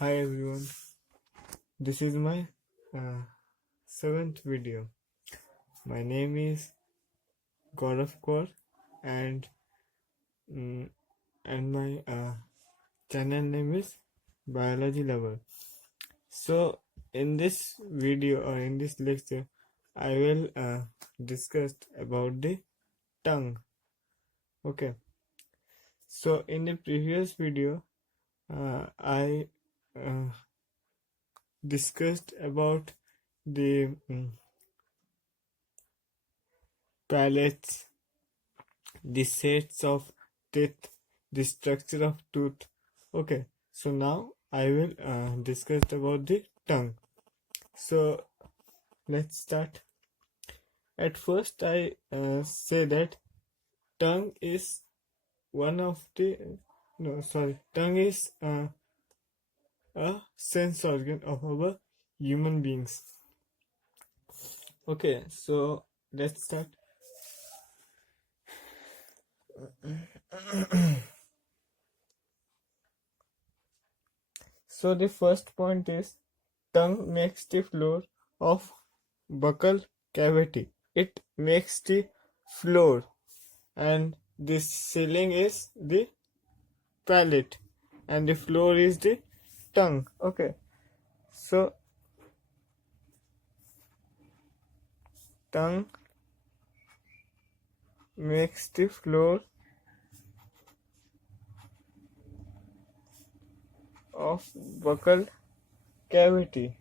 Hi everyone, this is my seventh video. My name is Gaurav Kaur and mm, my channel name is Biology Lover. So in this video or in this lecture, I will discuss about the tongue. Okay. So in the previous video, I uh, discussed about the palates, the sets of teeth, the structure of tooth. Okay, so now I will discuss about the tongue. So let's start. At first, I say that tongue is one of the tongue is a sense organ of our human beings. Okay, so let's start. So the first point is tongue makes the floor of buccal cavity. It makes the floor, and the ceiling is the palate and the floor is the tongue. Okay, so tongue makes the floor of buccal cavity.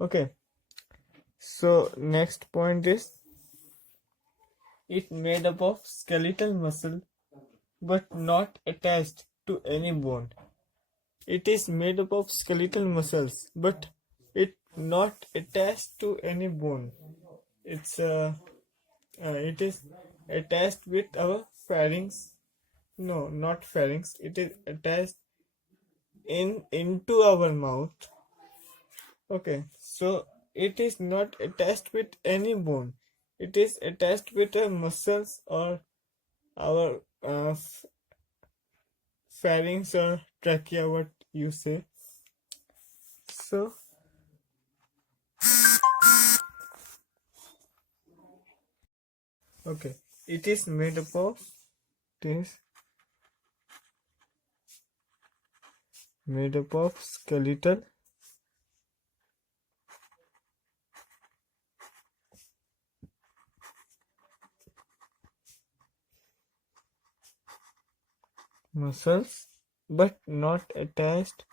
Okay, so next point is it made up of skeletal muscle but not attached to any bone. It is made up of skeletal muscles but it not attached to any bone. It is attached with our pharynx. No, not pharynx. It is attached into our mouth. Okay, so it is not attached with any bone. It is attached with muscles or our pharynx or trachea, what you say. So okay, it is made up of this skeletal muscles but not attached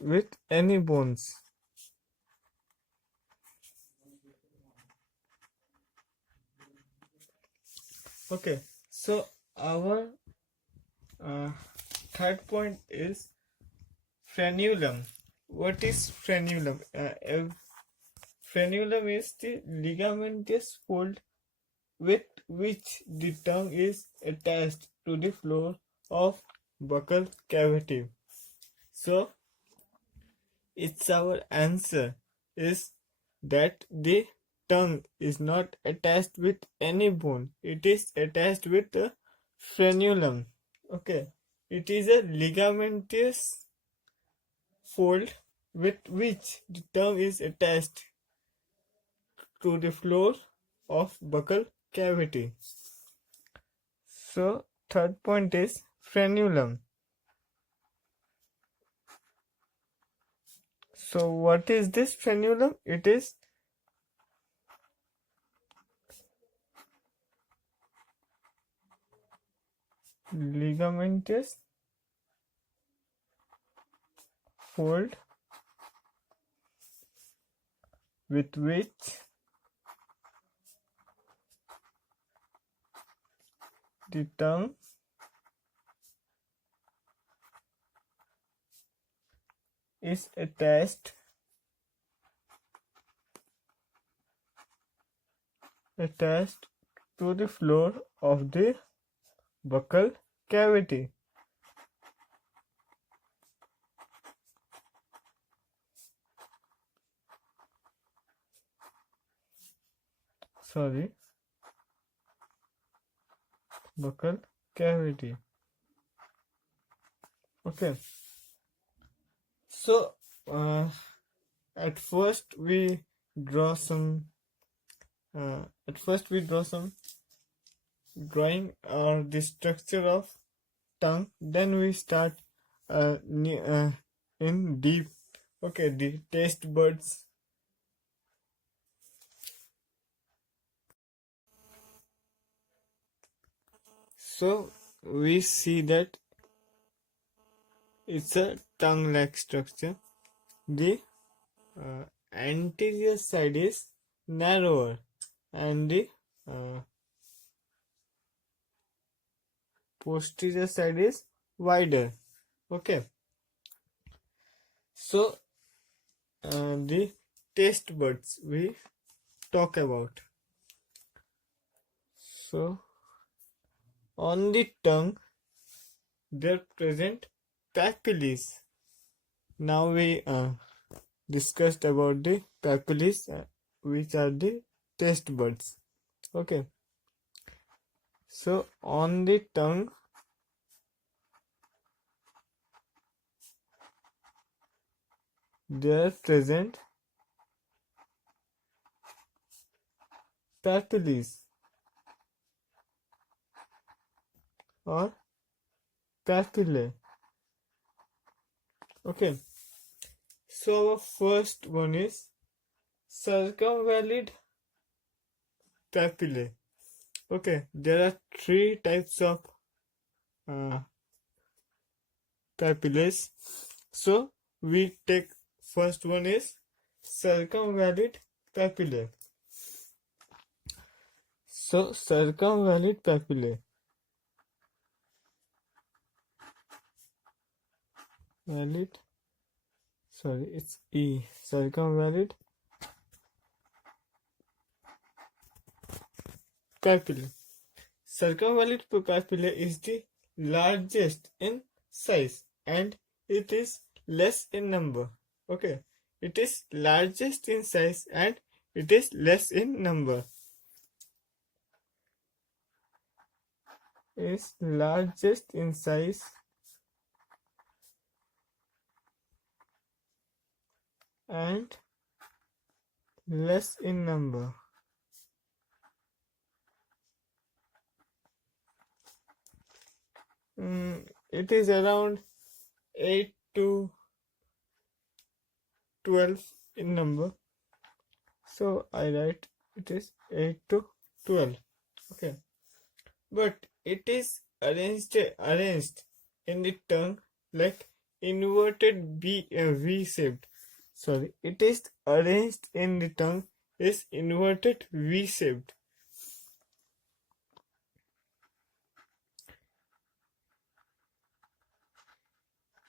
with any bones. Okay, so our third point is frenulum. What is frenulum? Frenulum is the ligamentous fold with which the tongue is attached to the floor of buccal cavity. So it's our answer is that the tongue is not attached with any bone. It is attached with the frenulum. Okay, it is a ligamentous fold with which the tongue is attached to the floor of buccal cavity. So third point is frenulum. So what is this frenulum? It is ligamentous fold with which the tongue is attached to the floor of the buccal cavity. buccal cavity. Okay, so at first we draw some drawing or the structure of tongue. Then we start in deep. Okay, the taste buds. So we see that it's a tongue-like structure. The anterior side is narrower and the posterior side is wider. Okay, so the taste buds we talk about. So on the tongue there present papillae. Now we discussed about the papillae, which are the taste buds. Okay, so on the tongue there present papillae or papillae. Okay, so our first one is circumvallid papillae. Okay, there are three types of papillae. So we take first one is circumvallid papillae. So circumvallid papillae. It's E. Circumvallid papillae. Circumvallid papillae is the largest in size and it is less in number. Okay, it is largest in size and it is less in number. Is largest in size and less in number. It is around 8 to 12 in number. So I write it is 8 to 12. Okay, but it is arranged in the tongue like inverted V shaped. It is arranged in the tongue is inverted V shaped.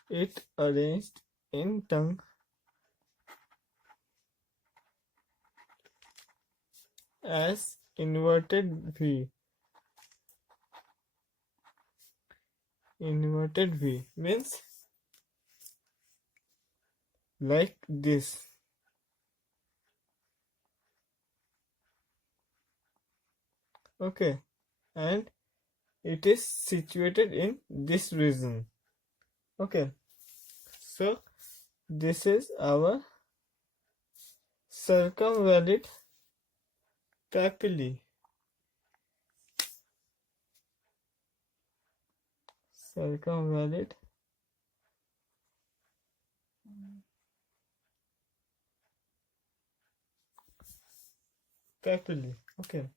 It arranged in tongue as inverted V. Inverted V means like this. Okay, and it is situated in this region. Okay, so this is our circumvallid papillae. Circumvallid papillae. Okay.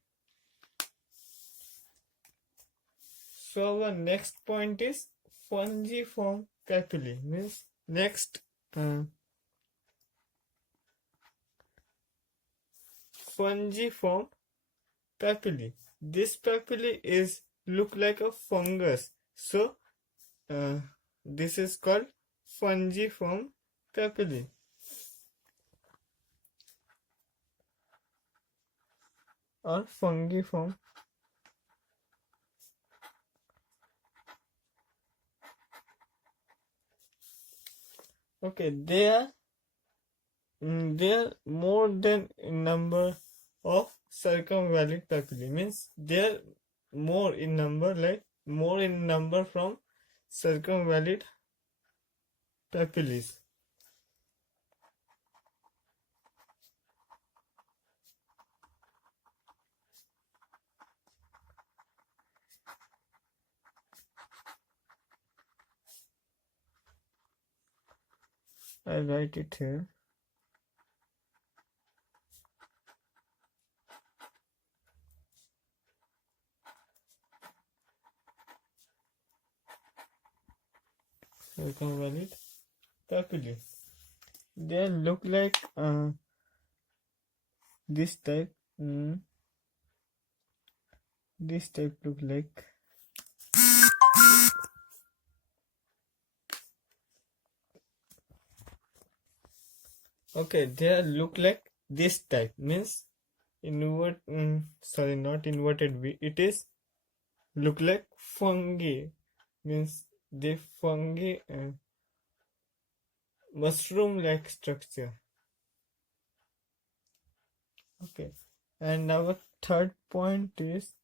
So our next point is fungiform papillae. Means next fungiform papillae. This papillae is look like a fungus. So this is called fungiform papillae. Or fungiform. Okay, they are more than in number of circumvallate papillae, means they are more in number, like more in number from circumvallate papillae. I write it here. Circumvallate papillae. They look like this type. This type look like. Okay, they look like this type, means sorry, not inverted V. It is look like fungi, means the fungi mushroom-like structure. Okay, and our third part is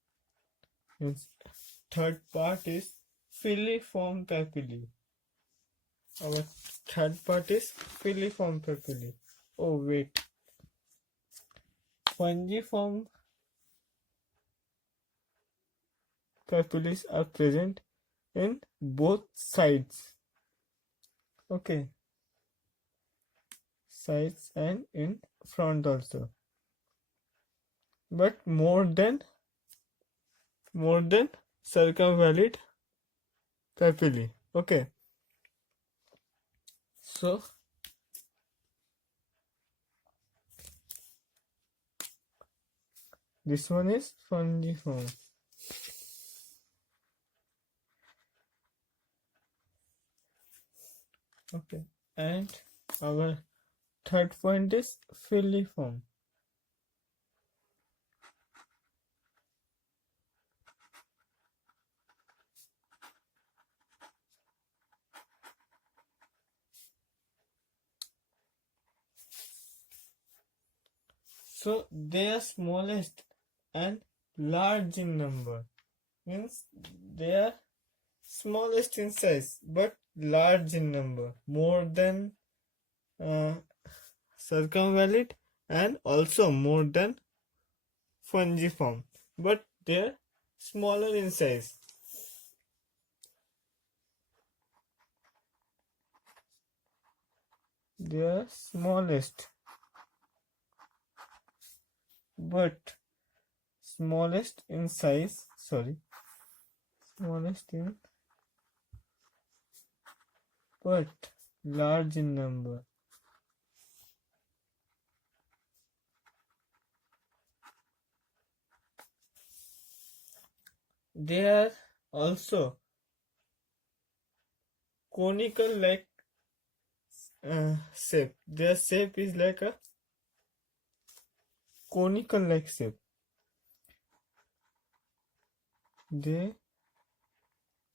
filiform papillae. Our third part is filiform papillae. Oh wait, fungiform papillae are present in both sides. Okay, sides and in front also, but more than circumvallate papillae. Okay, so this one is fungiform. Okay, and our third point is filiform. So they are smallest and large in number, means they are smallest in size but large in number, more than circumvallate and also more than fungiform, but they are smaller in size. They are smallest but smallest in size, smallest in but large in number. They are also conical like shape. Their shape is like a conical like shape. They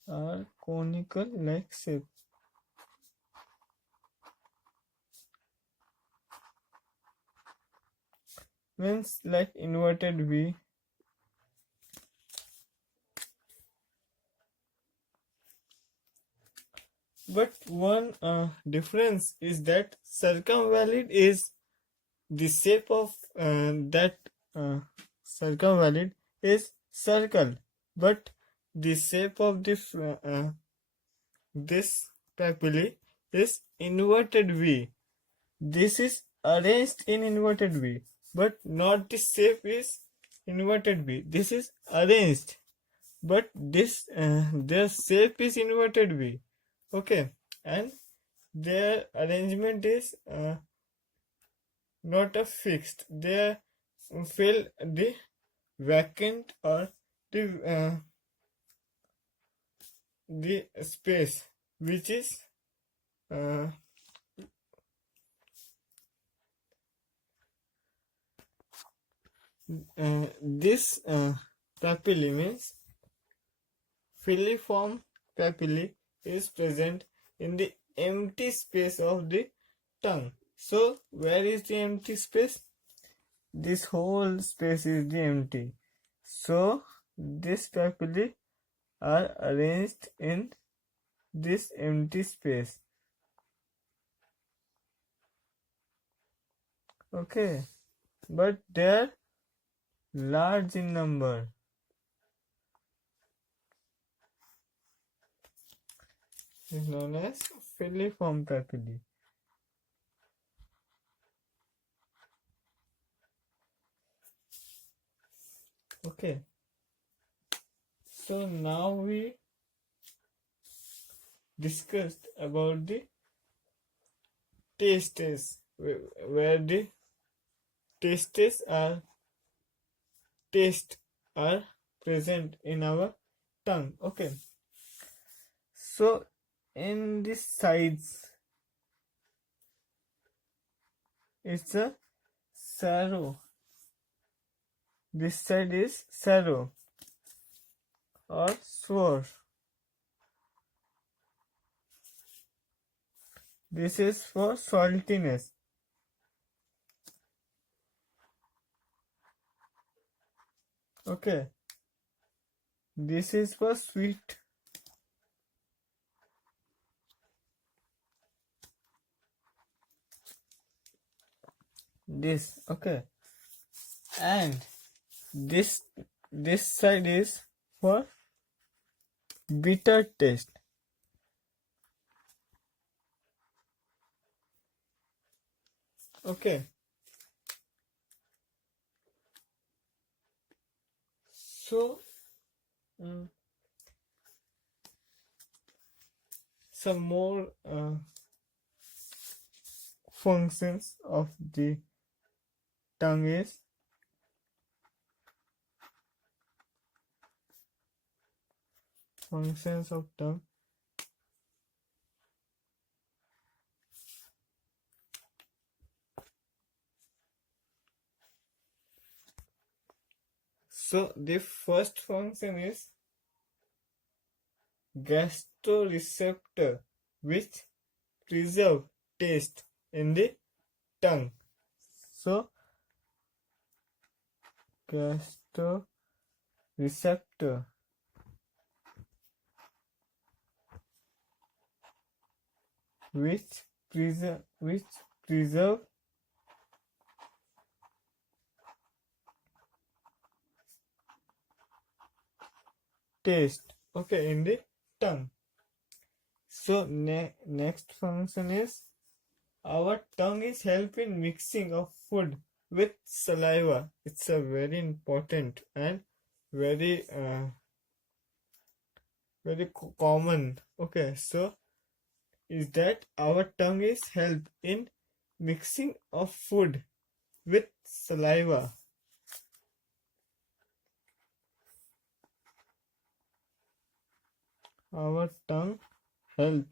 are conical like shape. Means like inverted V. But one difference is that circumvallate is the shape of that circumvallate is circle, but the shape of this papillae is inverted V. This is arranged in inverted V, but not the shape is inverted V. This is arranged, but this their shape is inverted V. Okay, and their arrangement is not a fixed. They fill the vacant or the space which is this papillae, means filiform papillae, is present in the empty space of the tongue. So where is the empty space? this whole space is the empty. So these papillae are arranged in this empty space. Okay, but they are large in number. Is known as filiform papillae. Okay, so now we discussed about the tastes, where the tastes are present in our tongue. Okay, so in the sides it's a sarrow. This side is sarrow or swore. This is for saltiness. Okay, this is for sweet. This, okay, and this side is for bitter taste. Okay, so some more functions of the tongue is functions of tongue. So the first function is gastroreceptor, which preserve taste in the tongue. So gastroreceptor which preserve taste, okay, in the tongue. So next function is our tongue is helping mixing of food with saliva. It's a very important and very common. Okay, so is that our tongue is help in mixing of food with saliva. Our tongue help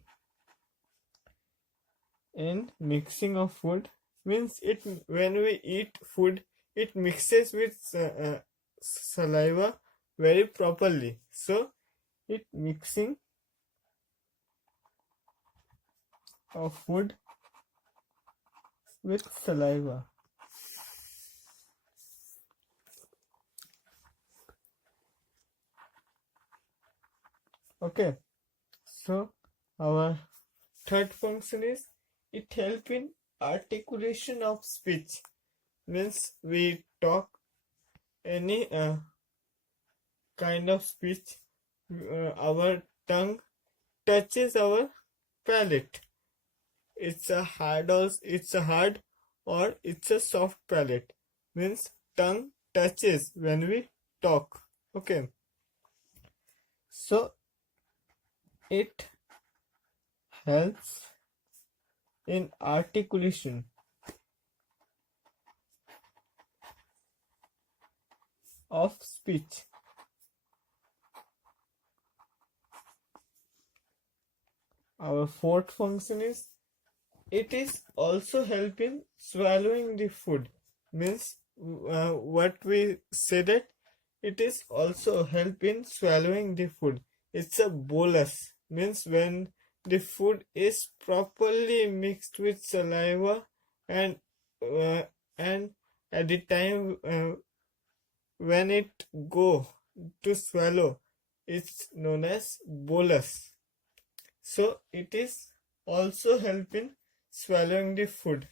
in mixing of food means it when we eat food it mixes with saliva very properly. So it mixing of food with saliva. Okay, so our third function is it help in articulation of speech. Means we talk any kind of speech, our tongue touches our palate. It's a hard or it's a soft palate. Means tongue touches when we talk. Okay, so it helps in articulation of speech. Our fourth function is it is also helping swallowing the food. Means what we say that it is also helping swallowing the food. It's a bolus. Means when the food is properly mixed with saliva and at the time when it go to swallow, it's known as bolus. So it is also help in swallowing the food.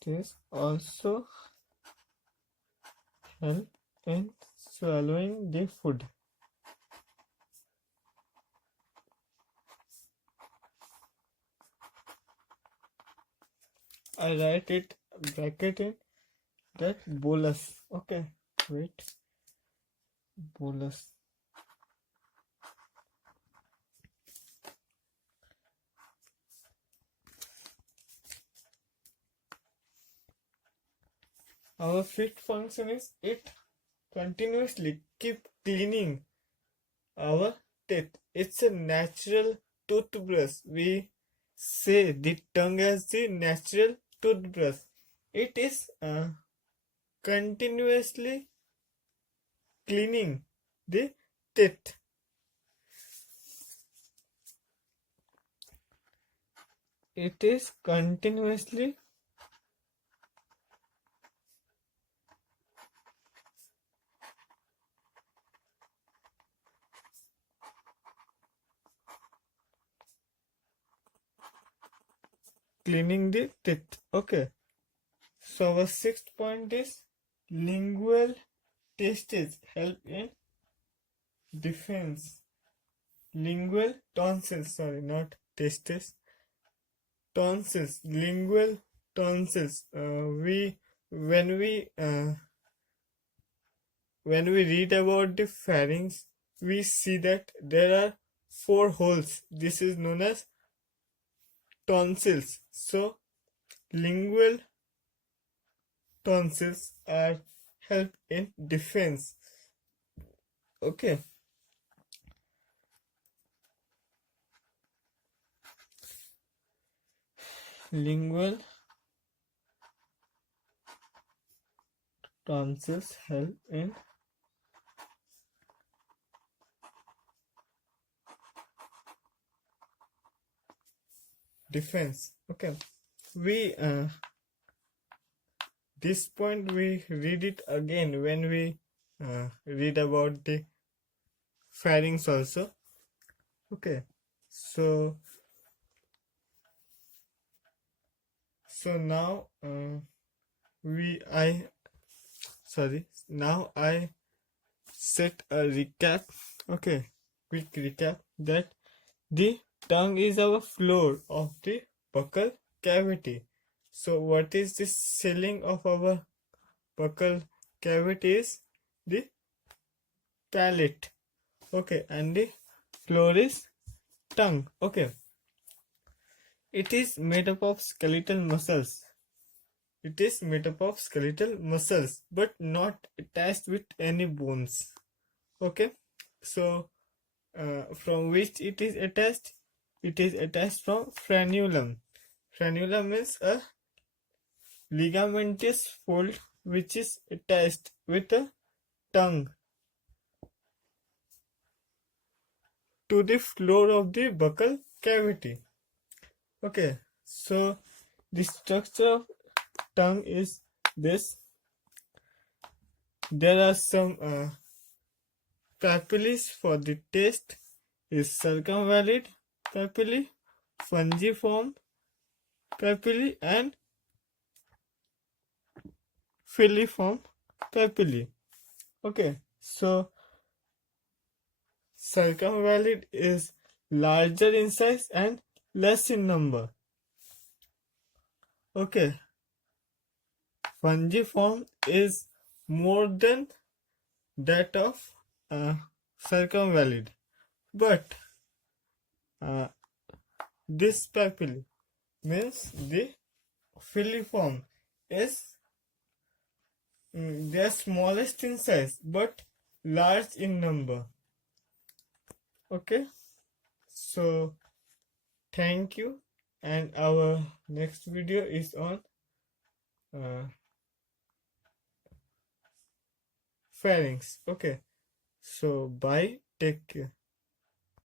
It is also help in swallowing the food. I write it bracket in that bolus. Okay, wait, bolus. Our fifth function is it continuously keep cleaning our teeth. It's a natural toothbrush. We say the tongue as the natural toothbrush. It is continuously cleaning the teeth. It is continuously cleaning the teeth. Okay. So our sixth point is lingual testes help in defense. Lingual tonsils, sorry, not testes. Tonsils, lingual tonsils. When we read about the pharynx, we see that there are 4 holes. This is known as tonsils. So lingual tonsils are help in defense. Okay. Lingual tonsils help in defense. Okay. We this point we read it again when we read about the pharynx also. Okay. So now now I set a recap. Okay, quick recap that the tongue is our floor of the buccal cavity. So what is the ceiling of our buccal cavity is the palate. Okay, and the floor is tongue. Okay, it is made up of skeletal muscles. It is made up of skeletal muscles but not attached with any bones. Okay, so from which it is attached? It is attached from frenulum. Frenulum is a ligamentous fold which is attached with a tongue to the floor of the buccal cavity. Okay, so the structure of tongue is this. There are some papillae for the taste is circumvallid papillae, fungiform papillae and filiform papillae. Okay, so circumvallid is larger in size and less in number. Okay, fungiform is more than that of circumvallid, but this papillae means the filiform is they are smallest in size but large in number. Okay, so thank you, and our next video is on pharynx. Okay, so bye, take care.